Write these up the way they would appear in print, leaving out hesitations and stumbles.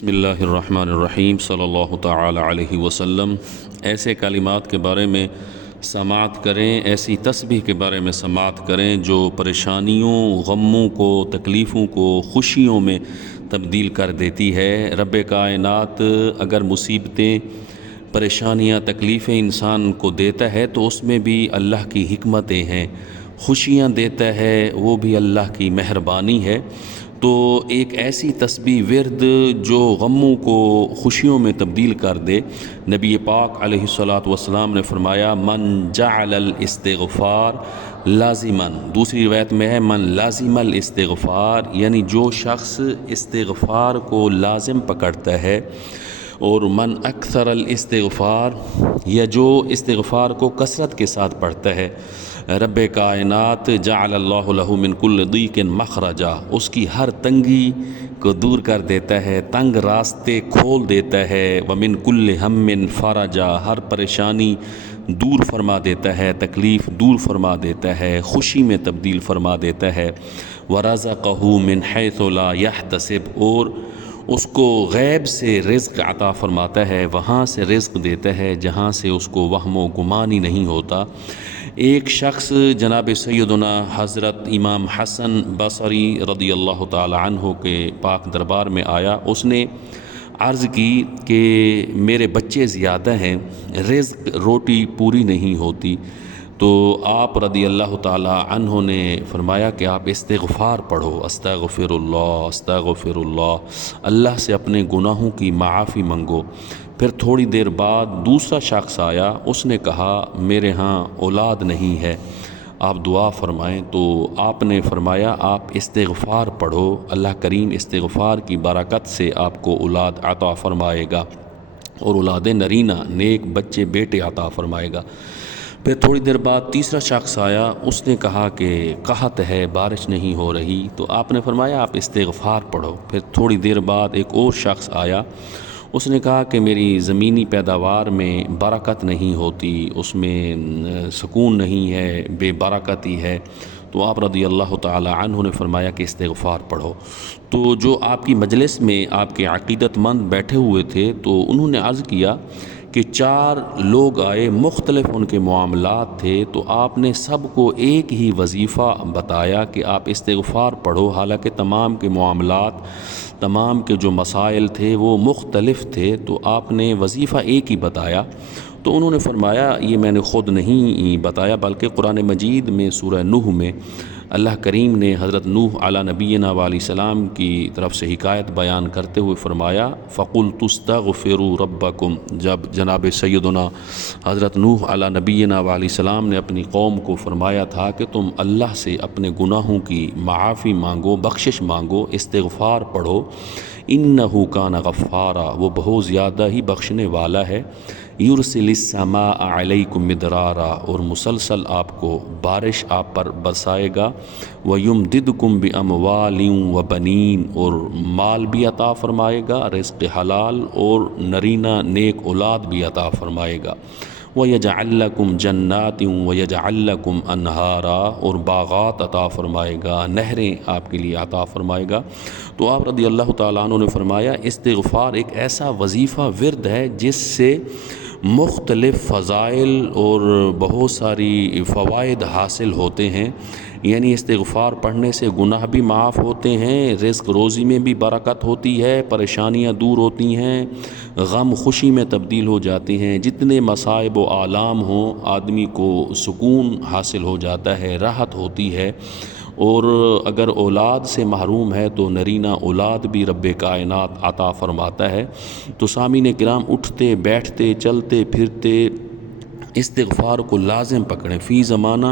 بسم اللہ الرحمن الرحیم صلی اللہ تعالی علیہ وسلم۔ ایسے کلمات کے بارے میں سماعت کریں، ایسی تسبیح کے بارے میں سماعت کریں جو پریشانیوں، غموں کو، تکلیفوں کو خوشیوں میں تبدیل کر دیتی ہے۔ رب کائنات اگر مصیبتیں، پریشانیاں، تکلیفیں انسان کو دیتا ہے تو اس میں بھی اللہ کی حکمتیں ہیں۔ خوشیاں دیتا ہے وہ بھی اللہ کی مہربانی ہے۔ تو ایک ایسی تسبیح ورد جو غموں کو خوشیوں میں تبدیل کر دے، نبی پاک علیہ الصلاۃ والسلام نے فرمایا من جعل الاستغفار لازما، دوسری روایت میں ہے من لازم الاستغفار، یعنی جو شخص استغفار کو لازم پکڑتا ہے، اور من اکثر الاستغفار، یا جو استغفار کو کثرت کے ساتھ پڑھتا ہے، رب کائنات جعل اللہ له من کل ضیق مخرجا، اس کی ہر تنگی کو دور کر دیتا ہے، تنگ راستے کھول دیتا ہے، ومن کل ہم فرجا، ہر پریشانی دور فرما دیتا ہے، تکلیف دور فرما دیتا ہے، خوشی میں تبدیل فرما دیتا ہے، ورزقہ من حیث لا یحتسب، اور اس کو غیب سے رزق عطا فرماتا ہے، وہاں سے رزق دیتا ہے جہاں سے اس کو وہم و گمان ہی نہیں ہوتا۔ ایک شخص جناب سیدنا حضرت امام حسن بصری رضی اللہ تعالی عنہ کے پاک دربار میں آیا، اس نے عرض کی کہ میرے بچے زیادہ ہیں، رزق روٹی پوری نہیں ہوتی، تو آپ رضی اللہ تعالی عنہ نے فرمایا کہ آپ استغفار پڑھو، استغفر اللہ استغفر اللہ، اللہ سے اپنے گناہوں کی معافی منگو۔ پھر تھوڑی دیر بعد دوسرا شخص آیا، اس نے کہا میرے ہاں اولاد نہیں ہے، آپ دعا فرمائیں۔ تو آپ نے فرمایا آپ استغفار پڑھو، اللہ کریم استغفار کی برکت سے آپ کو اولاد عطا فرمائے گا، اور اولاد نرینہ، نیک بچے، بیٹے عطا فرمائے گا۔ پھر تھوڑی دیر بعد تیسرا شخص آیا، اس نے کہا کہ قحط ہے، بارش نہیں ہو رہی، تو آپ نے فرمایا آپ استغفار پڑھو۔ پھر تھوڑی دیر بعد ایک اور شخص آیا، اس نے کہا کہ میری زمینی پیداوار میں برکت نہیں ہوتی، اس میں سکون نہیں ہے، بے برکتی ہے، تو آپ رضی اللہ تعالی عنہ نے فرمایا کہ استغفار پڑھو۔ تو جو آپ کی مجلس میں آپ کے عقیدت مند بیٹھے ہوئے تھے، تو انہوں نے عرض کیا کہ 4 لوگ آئے، مختلف ان کے معاملات تھے، تو آپ نے سب کو ایک ہی وظیفہ بتایا کہ آپ استغفار پڑھو، حالانکہ تمام کے معاملات، تمام کے جو مسائل تھے وہ مختلف تھے، تو آپ نے وظیفہ ایک ہی بتایا۔ تو انہوں نے فرمایا یہ میں نے خود نہیں بتایا، بلکہ قرآن مجید میں سورہ نوح میں اللہ کریم نے حضرت نوح علی نبینا علیہ السلام کی طرف سے حکایت بیان کرتے ہوئے فرمایا فَقُلْتُ اسْتَغْفِرُوا رَبَّكُمْ، جب جناب سیدنا حضرت نوح علی نبینا علیہ السلام نے اپنی قوم کو فرمایا تھا کہ تم اللہ سے اپنے گناہوں کی معافی مانگو، بخشش مانگو، استغفار پڑھو، انہو کان غفارا، وہ بہت زیادہ ہی بخشنے والا ہے، یرسل السماء علیکم مدرارا، اور مسلسل آپ کو بارش آپ پر برسائے گا، ویمددکم باموال وبنین، اور مال بھی عطا فرمائے گا، رزق حلال اور نرینہ نیک اولاد بھی عطا فرمائے گا، وَيَجْعَلْ لَكُمْ جَنَّاتٍ وَيَجْعَلْ لَكُمْ أَنْهَارًا، اور باغات عطا فرمائے گا، نہریں آپ کے لیے عطا فرمائے گا۔ تو آپ رضی اللہ تعالیٰ عنہ نے فرمایا استغفار ایک ایسا وظیفہ ورد ہے جس سے مختلف فضائل اور بہت ساری فوائد حاصل ہوتے ہیں، یعنی استغفار پڑھنے سے گناہ بھی معاف ہوتے ہیں، رزق روزی میں بھی برکت ہوتی ہے، پریشانیاں دور ہوتی ہیں، غم خوشی میں تبدیل ہو جاتے ہیں، جتنے مصائب و آلام ہوں آدمی کو سکون حاصل ہو جاتا ہے، راحت ہوتی ہے، اور اگر اولاد سے محروم ہے تو نرینہ اولاد بھی رب کائنات عطا فرماتا ہے۔ تو سامعین کرام، اٹھتے بیٹھتے چلتے پھرتے استغفار کو لازم پکڑیں فی زمانہ،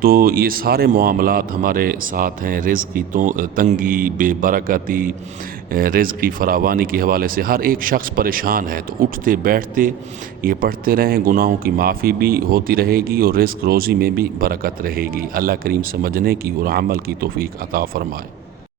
تو یہ سارے معاملات ہمارے ساتھ ہیں، رزق کی تنگی، بے برکتی، رزق کی فراوانی کے حوالے سے ہر ایک شخص پریشان ہے، تو اٹھتے بیٹھتے یہ پڑھتے رہیں، گناہوں کی معافی بھی ہوتی رہے گی اور رزق روزی میں بھی برکت رہے گی۔ اللہ کریم سمجھنے کی اور عمل کی توفیق عطا فرمائے۔